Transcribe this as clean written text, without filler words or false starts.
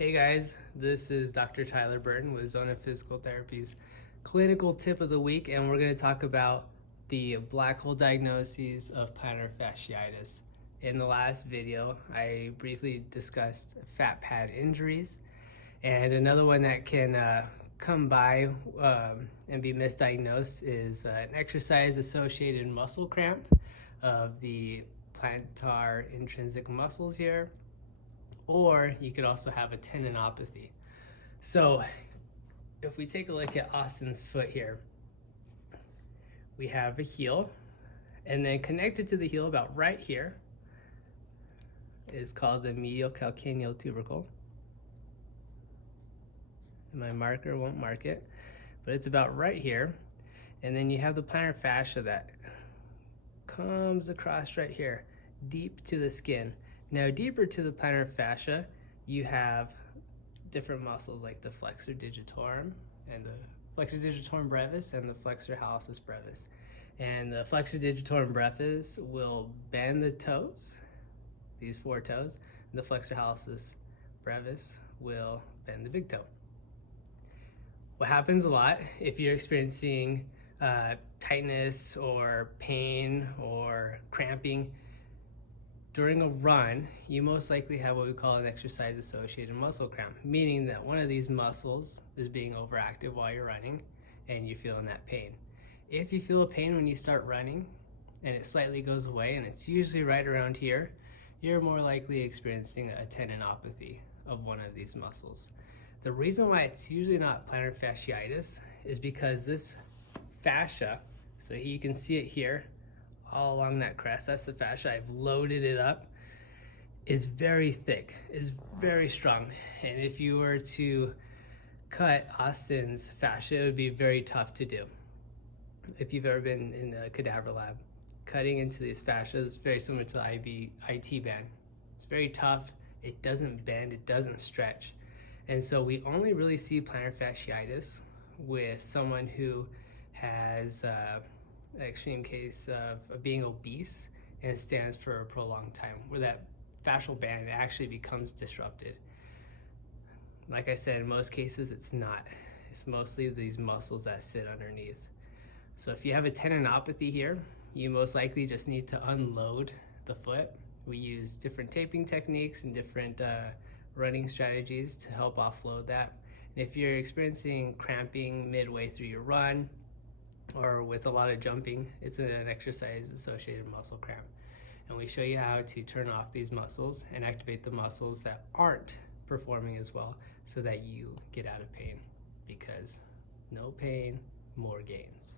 Hey guys, this is Dr. Tyler Burton with Zona Physical Therapy's clinical tip of the week, and we're going to talk about the black hole diagnoses of plantar fasciitis. In the last video, I briefly discussed fat pad injuries, and another one that can come by and be misdiagnosed is an exercise-associated muscle cramp of the plantar intrinsic muscles here, or you could also have a tendinopathy. So if we take a look at Austin's foot here, we have a heel, and then connected to the heel about right here is called the medial calcaneal tubercle. And my marker won't mark it, but it's about right here. And then you have the plantar fascia that comes across right here, deep to the skin. Now, deeper to the plantar fascia, you have different muscles like the flexor digitorum and the flexor digitorum brevis and the flexor hallucis brevis. And the flexor digitorum brevis will bend the toes, these four toes, and the flexor hallucis brevis will bend the big toe. What happens a lot if you're experiencing tightness or pain or cramping during a run, you most likely have what we call an exercise-associated muscle cramp, meaning that one of these muscles is being overactive while you're running and you're feeling that pain. If you feel a pain when you start running and it slightly goes away, and it's usually right around here, you're more likely experiencing a tendinopathy of one of these muscles. The reason why it's usually not plantar fasciitis is because this fascia, so you can see it here, all along that crest, that's the fascia, I've loaded it up, is very thick, is very strong. And if you were to cut Austin's fascia, it would be very tough to do. If you've ever been in a cadaver lab, cutting into these fascias is very similar to the IT band. It's very tough, it doesn't bend, it doesn't stretch. And so we only really see plantar fasciitis with someone who has extreme case of being obese and stands for a prolonged time, where that fascial band actually becomes disrupted. Like I said, in most cases it's not. It's mostly these muscles that sit underneath. So if you have a tendinopathy here, you most likely just need to unload the foot. We use different taping techniques and different running strategies to help offload that. And if you're experiencing cramping midway through your run, or with a lot of jumping, it's an exercise-associated muscle cramp. And we show you how to turn off these muscles and activate the muscles that aren't performing as well so that you get out of pain, because no pain, more gains.